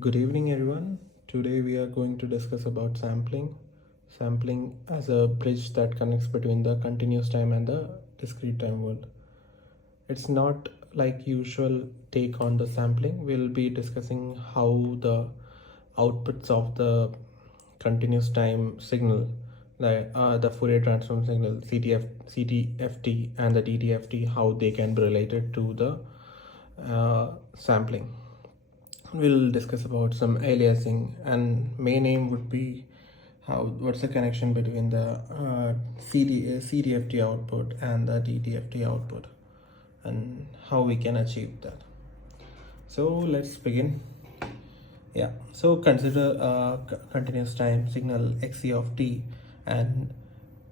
Good evening, everyone. Today we are going to discuss about sampling. Sampling as a bridge that connects between the continuous time and the discrete time world. It's not like usual take on the sampling. We'll be discussing how the outputs of the continuous time signal, the Fourier transform signal, CTFT and the DTFT, how they can be related to the sampling. We'll discuss about some aliasing, and main aim would be what's the connection between the CDFT output and the DTFT output and how we can achieve that. So let's begin. So consider a continuous time signal XC of t, and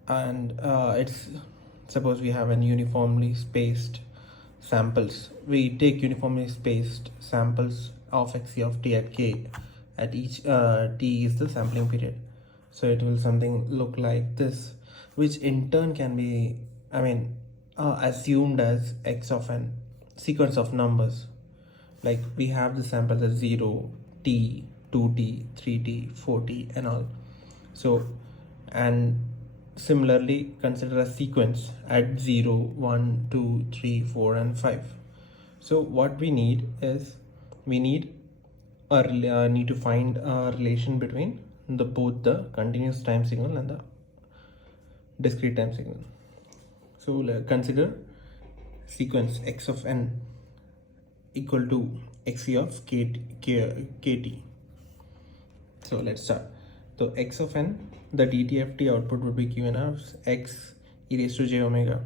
it's suppose we have an uniformly spaced samples. We take uniformly spaced samples of XC of t at k, at each t is the sampling period. So it will something look like this, which in turn can be assumed as x of n sequence of numbers. Like we have the samples as 0, t, 2t, 3t, 4t and all. So, and similarly consider a sequence at 0, 1, 2, 3, 4 and 5. So what we need is need to find a relation between both the continuous time signal and the discrete time signal. So consider sequence x of n equal to xc of kt. So let's start. So x of n, the DTFT output would be given as x e raised to j omega,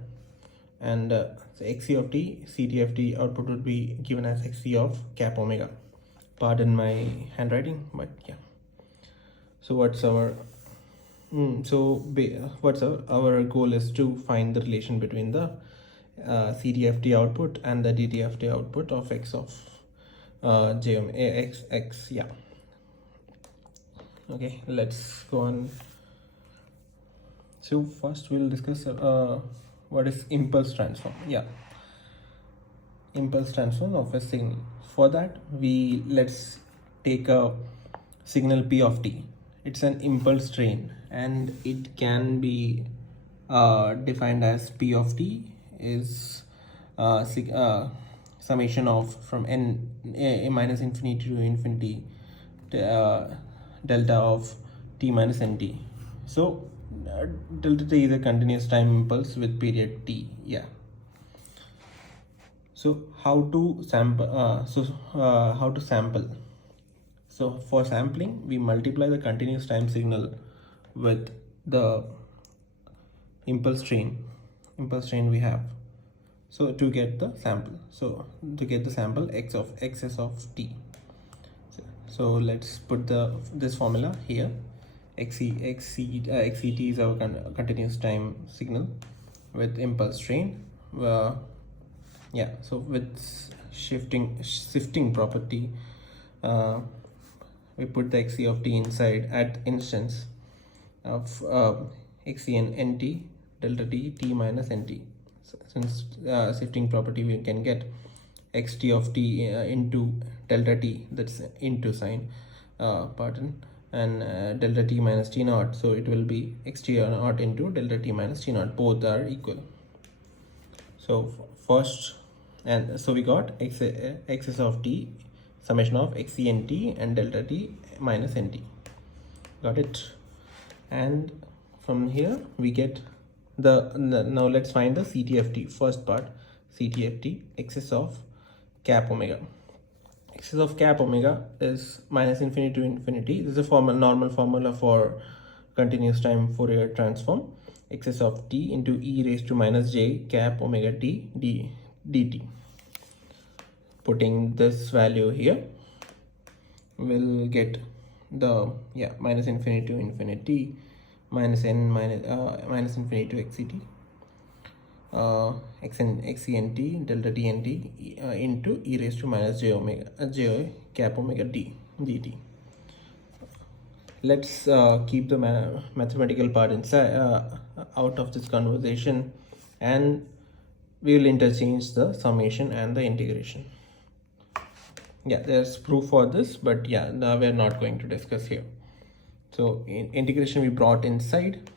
and xc of t CTFT output would be given as xc of cap omega. Pardon my handwriting, but yeah. So what's our our goal is to find the relation between the CTFT output and the DTFT output of x of j omega x. Yeah. Okay, let's go on. So first we'll discuss what is impulse transform. Impulse transform of a signal. For that, let's take a signal p of t. It's an impulse train, and it can be defined as p of t is summation of from n minus infinity to infinity delta of t minus nt. So delta t is a continuous time impulse with period t. So how to sample? So for sampling, we multiply the continuous time signal with the impulse train we have. So to get the sample, x of xs of t. So let's put this formula here. xct is our continuous time signal with impulse train. So with shifting property, we put the xc of t inside at instance of xc and nt delta t t minus nt. So since shifting property, we can get xt of t into delta t, that's into sign, and delta t minus t naught, so it will be xt naught into delta t minus t naught, both are equal. So first, and so we got xs of t summation of xc nt and delta t minus nt. Got it? And from here we get now let's find the CTFT. First part, CTFT xs of cap omega. Xs of cap omega is minus infinity to infinity. This is a normal formula for continuous time Fourier transform. Xs of t into e raised to minus j cap omega t dt. Putting this value here, we'll get the minus infinity to infinity minus n minus infinity to xct xcnt delta t nt into e raised to minus j cap omega t dt. Let's keep the mathematical part inside out of this conversation, and we will interchange the summation and the integration. Yeah, there's proof for this, but yeah, now we're not going to discuss here. So in integration we brought inside.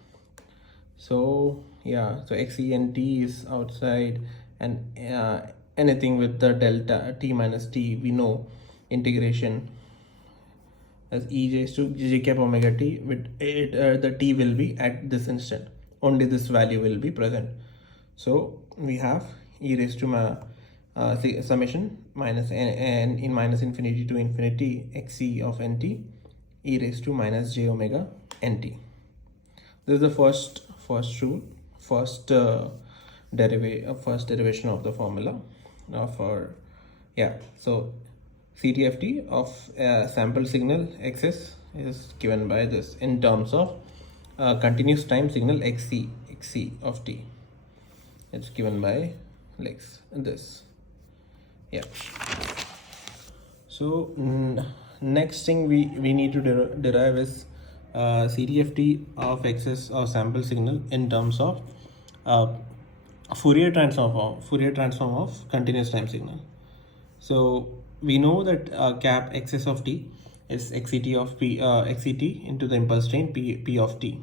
So yeah, so xe and t is outside, and anything with the delta t minus t, we know integration as e raised to j cap omega t, with it the t will be at this instant, only this value will be present. So we have e raised to summation minus n in minus infinity to infinity xe of nt e raised to minus j omega nt. This is the first rule, first derivation of the formula of our, yeah. So CTFT of sample signal xs is given by this in terms of continuous time signal xc of t. It's given by like this. Yeah. So next thing we need to derive is CTFT of xs or sample signal in terms of Fourier transform of continuous time signal. So we know that cap xs of t is xct of p xct into the impulse train p of t.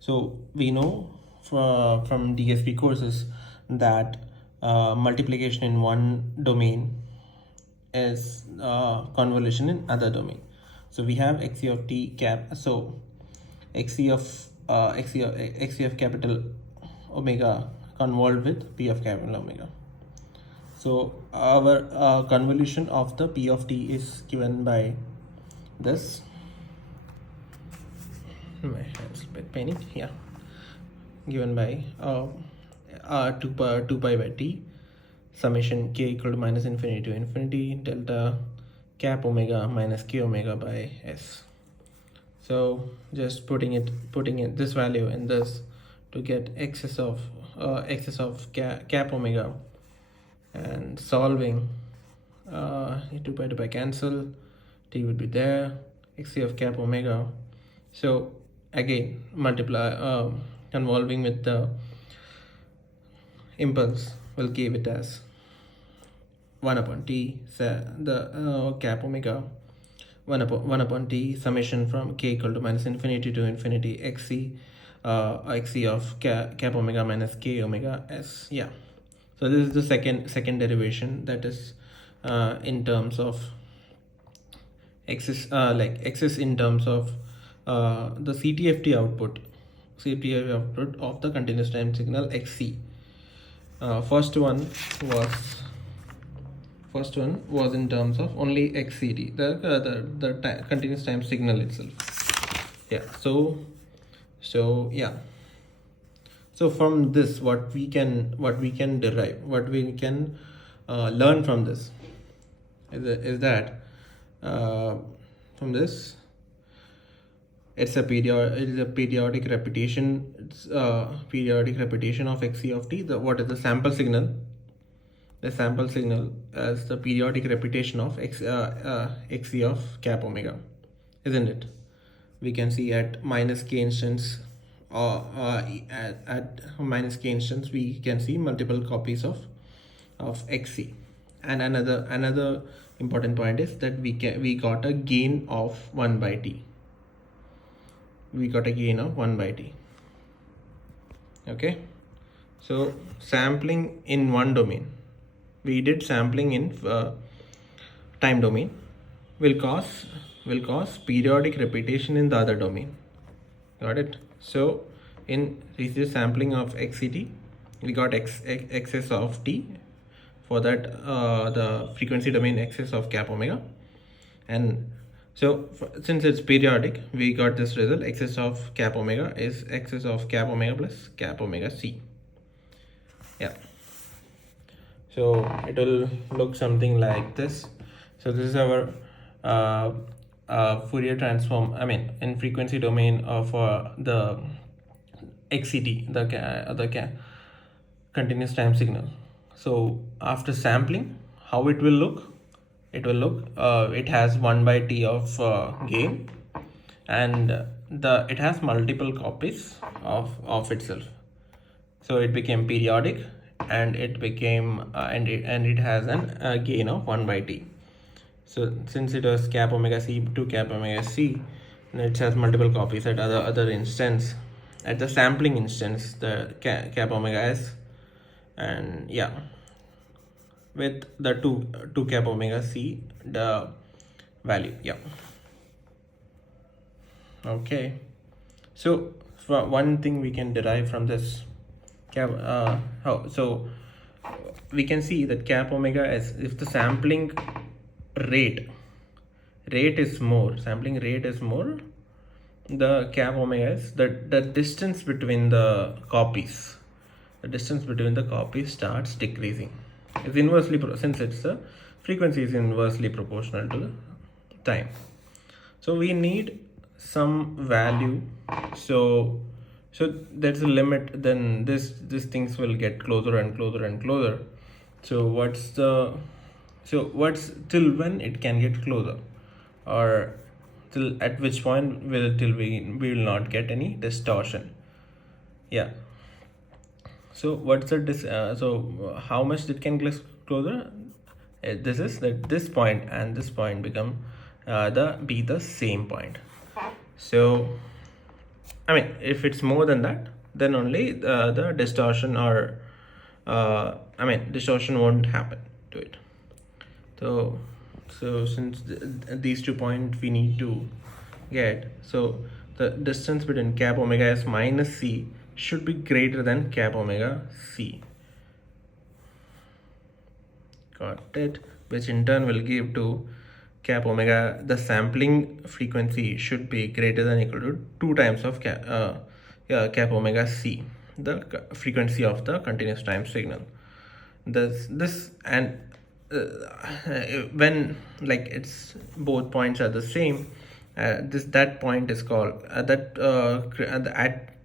So we know from DSP courses that multiplication in one domain is convolution in other domain. So we have xc of t cap, so xc of capital omega convolved with p of capital omega. So our convolution of the p of t is given by this. My hand's a bit paining. Yeah, given by 2 pi by t summation k equal to minus infinity to infinity delta cap omega minus k omega by s. So just putting it this value in this to get excess of cap omega, and solving 2 pi cancel, t would be there, xc of cap omega. So again multiply convolving with the impulse will give it as 1 upon t, the cap omega 1 upon t summation from k equal to minus infinity to infinity xc of cap omega minus k omega s. Yeah, so this is the second derivation, that is in terms of xs in terms of the CTFT output of the continuous time signal xc. First one was in terms of only xct, the continuous time signal itself. Yeah, so yeah, so from this what we can derive, what we can learn from this is that from this it's a periodic repetition. It's periodic repetition of xc of t. What is the sample signal? The sample signal as the periodic repetition of xc of cap omega, isn't it? We can see at minus k instance, or at minus k instance we can see multiple copies of xc. And another important point is that we got a gain of 1 by t. We got a gain of 1 by t. Okay, so sampling in one domain, we did sampling in time domain, will cause periodic repetition in the other domain. Got it? So in this is sampling of xct, we got xs of t, for that the frequency domain xs of cap omega, and so since it's periodic, we got this result, xs of cap omega is xs of cap omega plus cap omega c. Yeah, so it will look something like this. So this is our Fourier transform, I mean in frequency domain of the xct, the continuous time signal. So after sampling, how it will look? It has 1 by t of gain, and it has multiple copies of itself. So it became periodic, and it became and it has an gain of 1 by t. So since it was cap omega c to cap omega c, and it has multiple copies at other instance, at the sampling instance, the cap omega s, and yeah, with the 2 cap omega c, the value. Yeah. Okay. So one thing we can derive from this cap, so we can see that cap omega s, if the sampling rate is more, the cap omega s, the distance between the copies, starts decreasing. It's inversely since it's the frequency is inversely proportional to the time. So we need some value. So there's a limit. Then this things will get closer and closer and closer. So what's till when it can get closer, or till at which point we will not get any distortion. Yeah. So what's the so how much it can get closer? This is that this point and this point become the same point. So I mean, if it's more than that, then only the distortion or distortion won't happen to it. So since these 2 points we need to get, so the distance between cap omega s minus c should be greater than cap omega c. Got it? Which in turn will give to cap omega, the sampling frequency should be greater than equal to 2 times of cap omega c, the frequency of the continuous time signal. This and when like it's both points are the same, that point is called at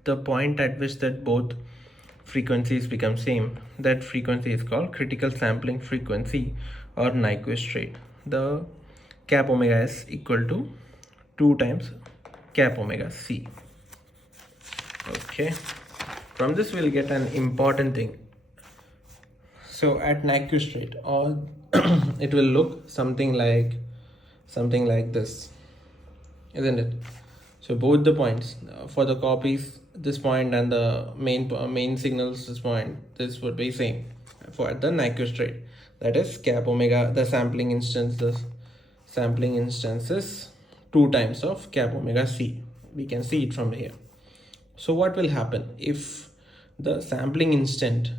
the point at which that both frequencies become same, that frequency is called critical sampling frequency or Nyquist rate. The cap omega s equal to 2 times cap omega c. Okay, from this we'll get an important thing. So at Nyquist rate, all it will look something like this, isn't it? So both the points for the copies, this point, and the main signals, this point, this would be same for at the Nyquist rate. That is cap omega, the sampling instances 2 times of cap omega c. We can see it from here. So what will happen if the sampling instant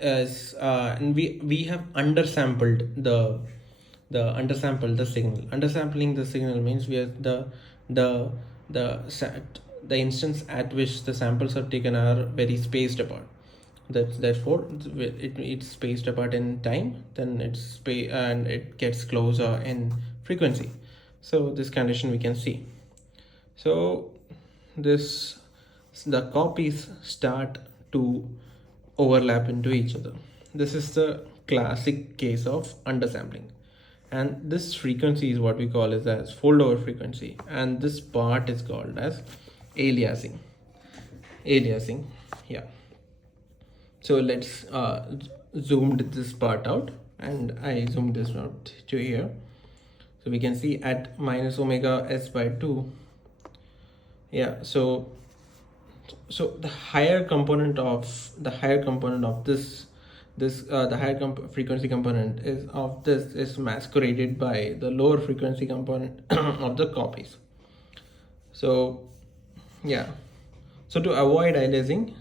is and we have undersampled the signal. Undersampling the signal means we are the instance at which the samples are taken are very spaced apart. Therefore it's spaced apart in time, then and it gets closer in frequency. So this condition we can see. So the copies start to overlap into each other. This is the classic case of undersampling, and this frequency is what we call as fold over frequency, and this part is called as aliasing. Yeah. So let's zoom this part out, and I zoomed this out to here. So we can see at minus omega s by 2. Yeah, so the higher component of this the higher frequency component is masqueraded by the lower frequency component of the copies. So yeah, so to avoid aliasing,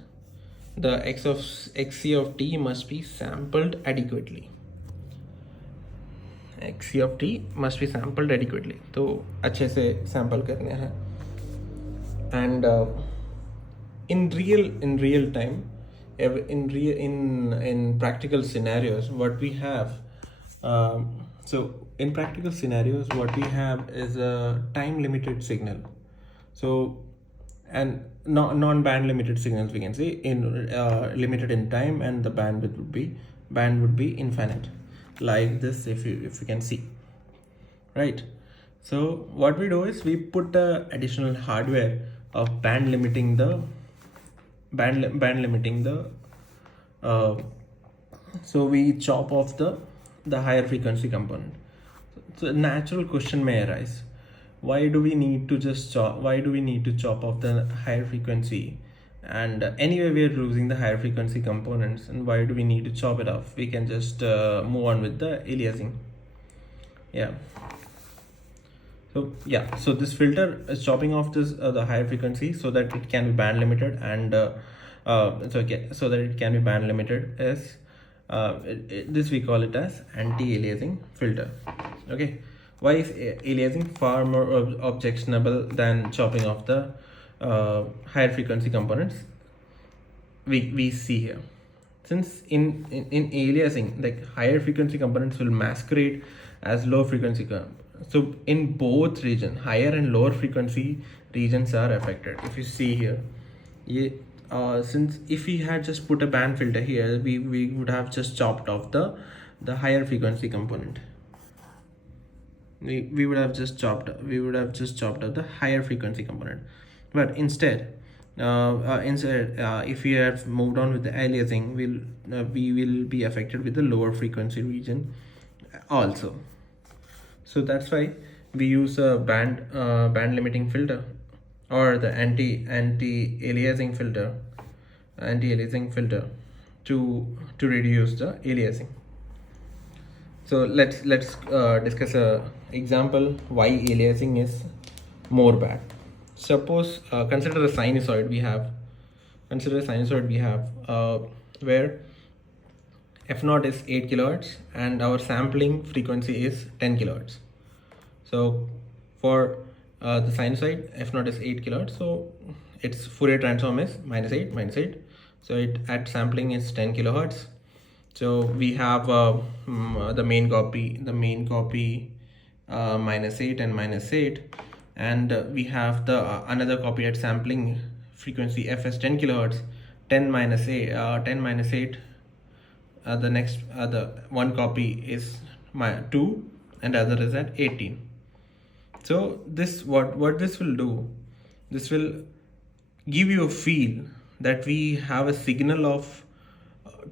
the xc of t must be sampled adequately. xc of t must be sampled adequately. तो अच्छे से sample करने हैं. And in real time, in practical scenarios, what we have is a time limited signal. So and non-band limited signals, we can say, in limited in time, and the band would be infinite, like this, if you can see, right? So what we do is we put additional hardware of band limiting the so we chop off the higher frequency component. So a natural question may arise: why do we need to just chop? Why do we need to chop off the higher frequency? And anyway, we are losing the higher frequency components, and why do we need to chop it off? We can just move on with the aliasing. Yeah. So yeah, so this filter is chopping off this the higher frequency so that it can be band limited, and so that it can be band limited is this we call it as anti-aliasing filter. Okay, why is aliasing far more objectionable than chopping off the higher frequency components? We see here, since in aliasing, like, higher frequency components will masquerade as low frequency so in both region, higher and lower frequency regions are affected. If you see here, since if we had just put a band filter here, we would have just chopped off the higher frequency component. We would have just chopped off the higher frequency component. But instead, if we have moved on with the aliasing, we will be affected with the lower frequency region also. So that's why we use a band limiting filter, or the anti-aliasing filter to reduce the aliasing. So let's discuss a example why aliasing is more bad. Suppose consider a sinusoid we have. Where f0 is 8 kilohertz and our sampling frequency is 10 kilohertz. So for the sinusoid, f0 is 8 kilohertz, so its Fourier transform is -8. So it at sampling is 10 kilohertz. So we have the main copy -8 and -8, and we have the another copy at sampling frequency f is 10 kilohertz. 10 minus 8. The next the one copy is 2 and the other is at 18. So this what this will do, this will give you a feel that we have a signal of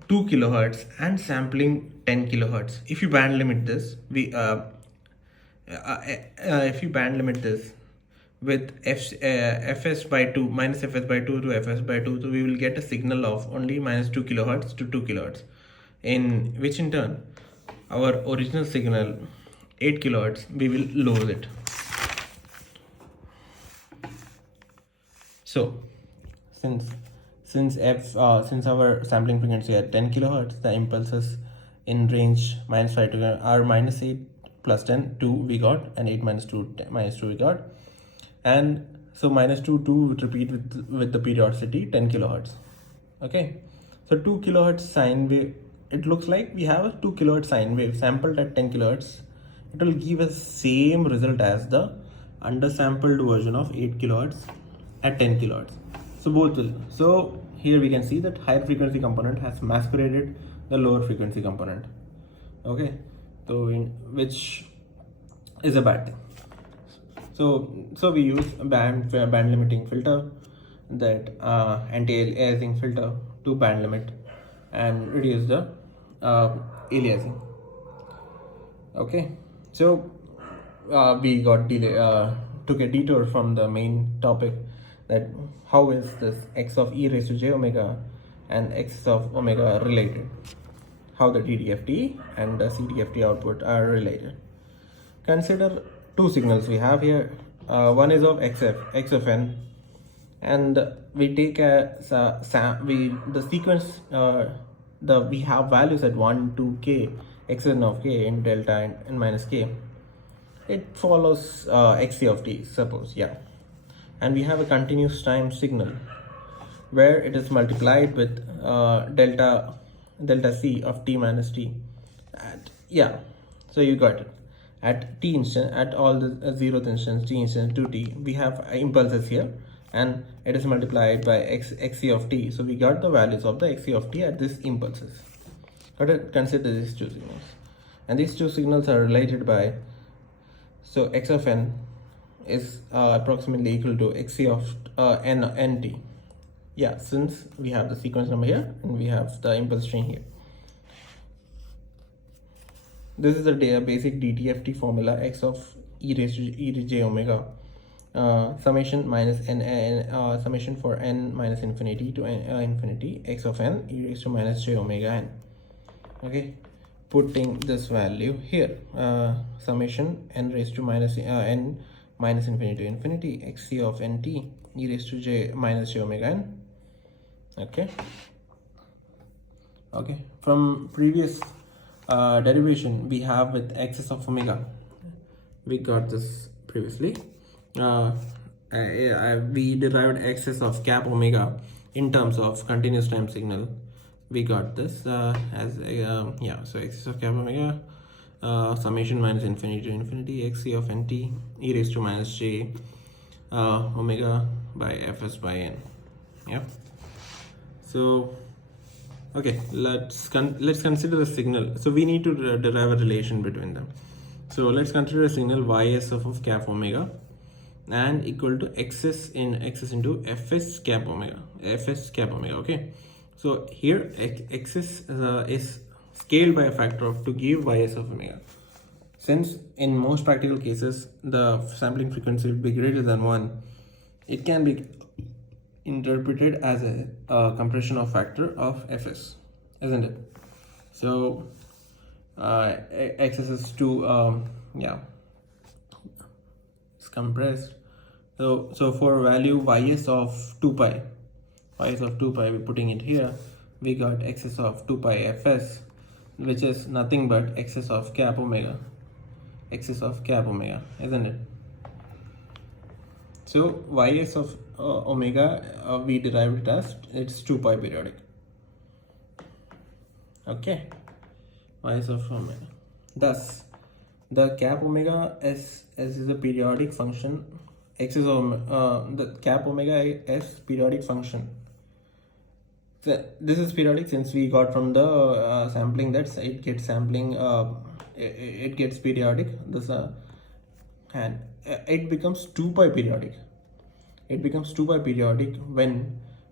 2 kilohertz and sampling 10 kilohertz. If you band limit this, with fs by 2 minus fs by 2 to fs by 2, so we will get a signal of only -2 kilohertz to 2 kilohertz, in which in turn our original signal 8 kilohertz, we will lose it. So since our sampling frequency at 10 kilohertz, the impulses in range -5 to are -8 plus 10 2 we got, and 8 minus 2 we got, and so -2 would repeat with the periodicity 10 kilohertz. Okay, so 2 kilohertz sine wave, it looks like we have a 2 kilohertz sine wave sampled at 10 kilohertz. It will give us same result as the undersampled version of 8 kilohertz at 10 kilohertz. So both will. So here we can see that higher frequency component has masqueraded the lower frequency component. Okay, so which is a bad thing. So we use a band limiting filter, that anti-aliasing filter, to band limit and reduce the aliasing. Okay, so we got took a detour from the main topic, that how is this x of e raised to j omega and x of omega related, how the DDFT and the CDFT output are related. Consider two signals we have here. One is of x of n, and we take the sequence, we have values at 1 to k, xn of k in delta and minus k. It follows xc of t, suppose, yeah. And we have a continuous time signal where it is multiplied with delta c of t minus t. Yeah, so you got it. At t instant, at all the 0th instance, t instance to t, we have impulses here, and it is multiplied by xc of t. So we got the values of the xc of t at these impulses. Got it? Consider these two signals, and these two signals are related by, so x of n is approximately equal to xc of nt. Yeah, since we have the sequence number here and we have the impulse string here. This is the basic DTFT formula: x of e raised to e to j omega, summation minus summation for n minus infinity to infinity, x of n e raised to minus j omega n. Okay, putting this value here, summation n raised to minus n minus infinity to infinity, xc of nt e raised to j minus j omega n. Okay. From previous derivation we have with excess of omega, we got this previously. We derived excess of cap omega in terms of continuous time signal. We got this as so excess of cap omega, summation minus infinity to infinity, xc of nt e raised to minus j omega by fs by n. So okay, let's consider the signal. So we need to derive a relation between them. So let's consider a signal ysf of cap omega and equal to xs into fs cap omega. Okay, so here xs is scaled by a factor of to give ys of omega. Since in most practical cases the sampling frequency will be greater than 1, it can be interpreted as a compression of factor of fs, isn't it? So xs is to it's compressed. So for value ys of 2 pi, we're putting it here. We got xs of 2 pi fs, which is nothing but xs of cap omega, isn't it? So ys of omega, we derived it as it's 2 pi periodic. Okay, ys of omega. Thus, the cap omega s is a periodic function. X is the cap omega s periodic function. So this is periodic since we got from the sampling that it gets sampling. It gets periodic. This and it becomes 2 pi periodic.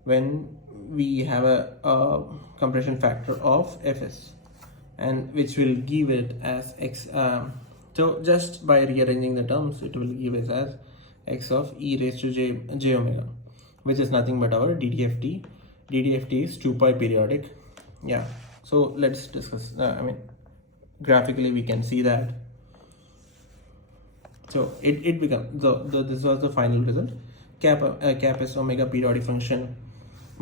When we have a compression factor of fs, and which will give it as x. So just by rearranging the terms, it will give us as x of e raised to j omega, which is nothing but our DTFT. DTFT is 2 pi periodic. Yeah. So let's discuss. Graphically we can see that. So it becomes this was the final result. Cap s omega periodic function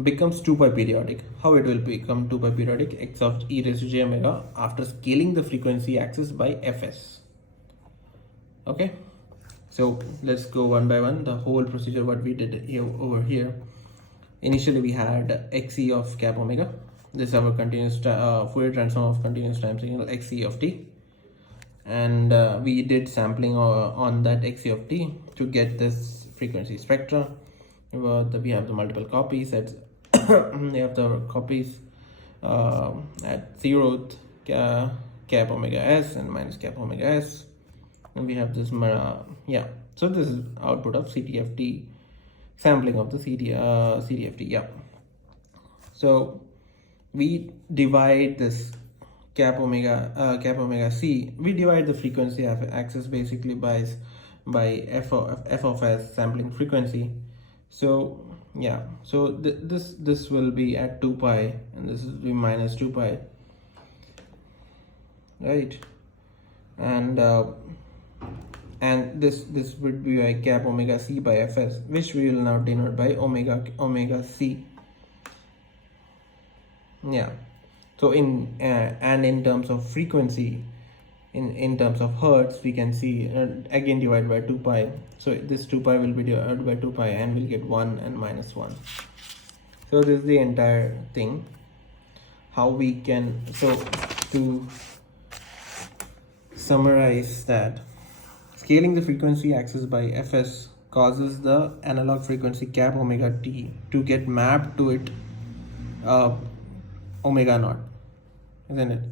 becomes 2 pi periodic. How it will become 2 pi periodic? X of e raised to j omega after scaling the frequency axis by fs. Okay, so let's go one by one the whole procedure what we did here over here. Initially we had xe of cap omega. This is our continuous Fourier transform of continuous time signal xe of t, and we did sampling on that xe of t to get this frequency spectra. We have the multiple copies at we have the copies at 0th cap omega s and minus cap omega s, and we have this so this is output of CTFT, sampling of the CTFT. So we divide this cap omega c, we divide the frequency axis basically by f of s sampling frequency. So this will be at 2 pi and this will be minus 2 pi, right? And this would be like cap omega c by fs, which we will now denote by omega c. So in terms of frequency, in terms of hertz, we can see again divided by 2 pi. So this 2 pi will be divided by 2 pi and we'll get 1 and minus 1. So this is the entire thing. How we can, so to summarize that, scaling the frequency axis by fs causes the analog frequency cap omega t to get mapped to it omega naught, isn't it?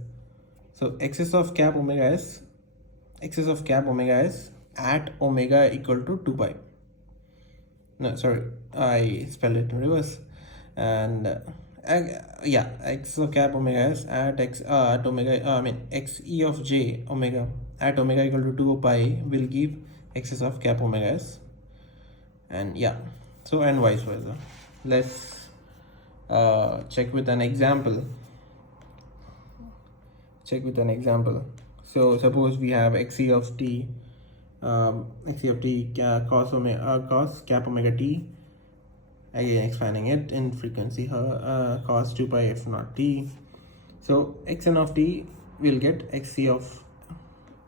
So excess of cap omega s at omega equal to 2 pi. No, sorry, I spelled it in reverse. And yeah, x of cap omega s at x at omega x e of j omega at omega equal to 2 pi will give x's of cap omega s, and yeah, so and vice versa. Let's check with an example. So suppose we have xe of t, cos cap omega t, again expanding it in frequency cos 2 pi f naught t. So xn of t will get xc of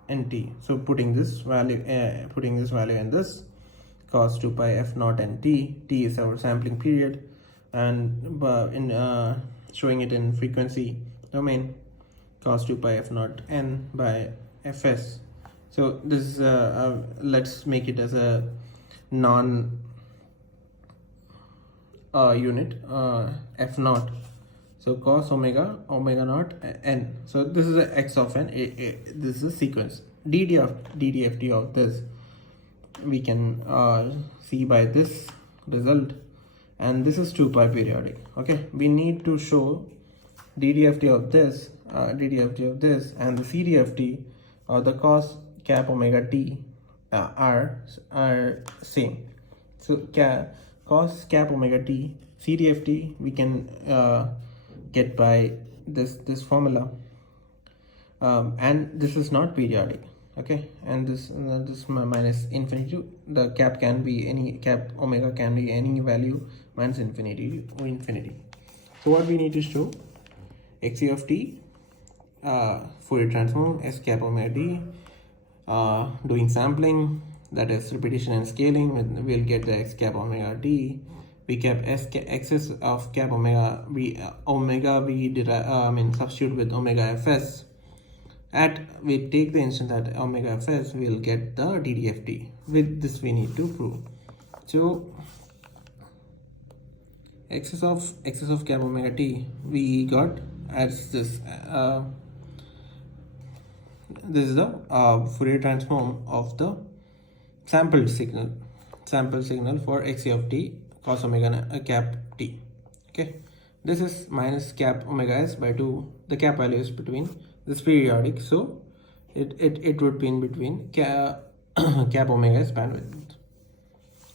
nt. So putting this value in this cos 2 pi f naught nt, t is our sampling period, and in showing it in frequency domain, cos 2 pi f naught n by fs. So this is let's make it as a non unit, f naught. So cos omega naught n. So this is a x of n. This is a sequence. DDFT of this we can see by this result, and this is 2 pi periodic. Okay, we need to show DDFT of this, and the CDFT or the cos cap omega t are same. So cos cap omega t CDFT we can get by this formula, and this is not periodic. Okay, and this minus infinity, the cap omega can be any value minus infinity or infinity. So what we need to show, xc of t, Fourier transform s cap omega t, doing sampling, that is repetition and scaling, we'll get the x cap omega t. We kept x's of cap omega, we substitute with omega fs. We take the instant at omega fs, we'll get the DDFT. With this we need to prove. So x's of cap omega t we got as this. This is the Fourier transform of the sample signal for xc of t cos omega cap t. Okay, this is minus cap omega s by 2. The cap value is between this periodic, so it would be in between cap omega s bandwidth.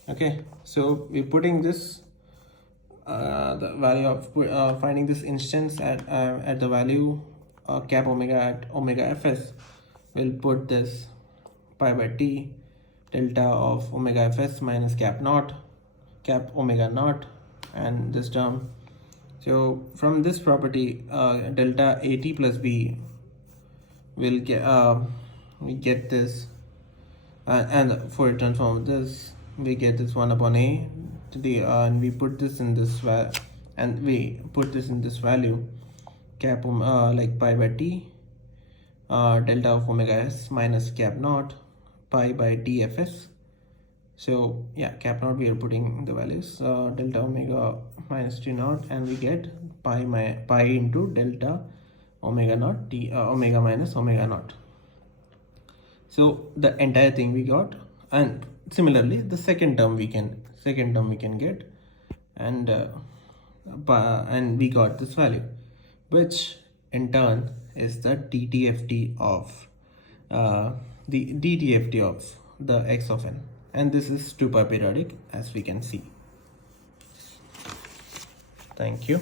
Okay, so we're putting this the value of finding this instance at the value cap omega at omega fs. We'll put this pi by t delta of omega fs minus cap omega naught, and this term. So from this property, delta at plus b will get we get this, and for a transform of this we get this 1 upon a to the and we put this in this value cap like pi by t delta of omega s minus cap naught pi by dfs. So yeah, cap naught we are putting the values, delta omega minus t naught, and we get pi into delta omega naught t omega minus omega naught. So the entire thing we got, and similarly the second term we can get, and we got this value, which in turn is the DDFT of the x of n, and this is 2 pi periodic, as we can see. Thank you.